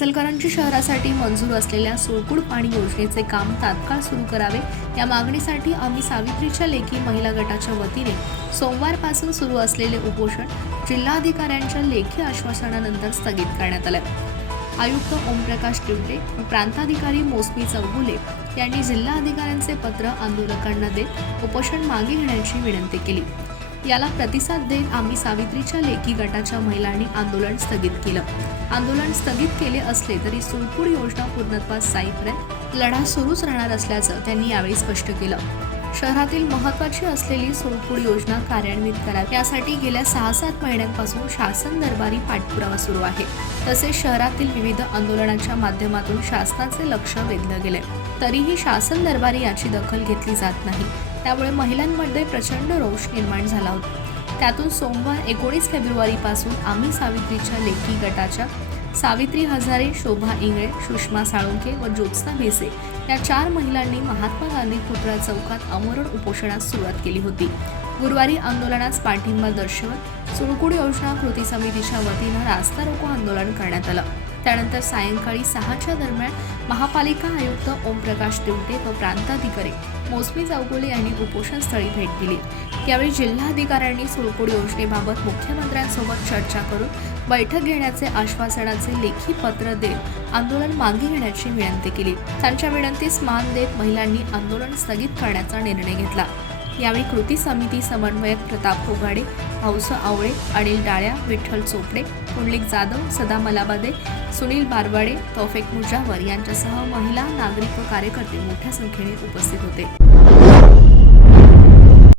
इचलकरंजी शहरासाठी मंजूर असलेल्या सोळपूड पाणी योजनेचे काम तात्काळ सुरू करावे. या मागणीसाठी आम्ही सावित्रीच्या लेखी महिला गटाच्या वतीने सोमवारपासून सुरू असलेले उपोषण जिल्हाधिकाऱ्यांच्या लेखी आश्वासनानंतर स्थगित करण्यात आलं. आयुक्त ओमप्रकाश टिवटे व प्रांताधिकारी मोसमी चौगुले यांनी जिल्हाधिकाऱ्यांचे पत्र आंदोलकांना देत उपोषण मागे घेण्याची विनंती केली. याला प्रतिसाद देत आम्ही सावित्रीच्या लेखी गटाच्या महिलांनी आंदोलन स्थगित केलं. आंदोलन स्थगित केले असले तरी सोलपूर योजना पूर्णत्वास जाईपर्यंत लढा सुरूच राहणार असल्याचं त्यांनी यावेळी स्पष्ट केलं. शहरातील महत्वाची असलेली सोलपूर योजना कार्यान्वित करावी यासाठी गेल्या सहा सात महिन्यांपासून शासन दरबारी पाठपुरावा सुरू आहे. तसेच शहरातील विविध आंदोलनांच्या माध्यमातून शासनाचे लक्ष वेधलं गेले तरीही शासन दरबारी याची दखल घेतली जात नाही. त्यामुळे महिलांमध्ये प्रचंड रोष निर्माण झाला होता. त्यातून सोमवार एकोणीस फेब्रुवारीपासून आम्ही सावित्रीच्या लेखी गटाच्या सावित्री हजारे शोभा इंगळे सुषमा साळुंके व ज्योत्स्ना भेसे या चार महिलांनी महात्मा गांधी पुतळा चौकात आमरण उपोषणास सुरुवात केली होती. गुरुवारी आंदोलनास पाठिंबा दर्शवत सुळकुड योजना कृती समितीच्या वतीनं रास्ता रोको आंदोलन करण्यात आलं. त्यानंतर सायंकाळी सहाच्या दरम्यान महापालिका आयुक्त ओमप्रकाश देवटे व प्रांताधिकारी मोसमी चौगुले यांनी उपोषणस्थळी भेट दिली. यावेळी जिल्हाधिकाऱ्यांनी सुळकोड योजनेबाबत मुख्यमंत्र्यांसोबत चर्चा करून बैठक घेण्याचे आश्वासनाचे लेखी पत्र देत आंदोलन मागे घेण्याची विनंती केली. त्यांच्या विनंतीस मान देत महिलांनी आंदोलन स्थगित करण्याचा निर्णय घेतला. यावेळी कृती समिती समन्वयक प्रताप होगाडे हौस आवळे अनिल डाळ्या विठ्ठल चोपडे पुंडलिक जाधव सदा मलाबादे सुनील बारवाडे तौफेक मुजावर यांच्यासह महिला नागरिक व कार्यकर्ते मोठ्या संख्येने उपस्थित होते.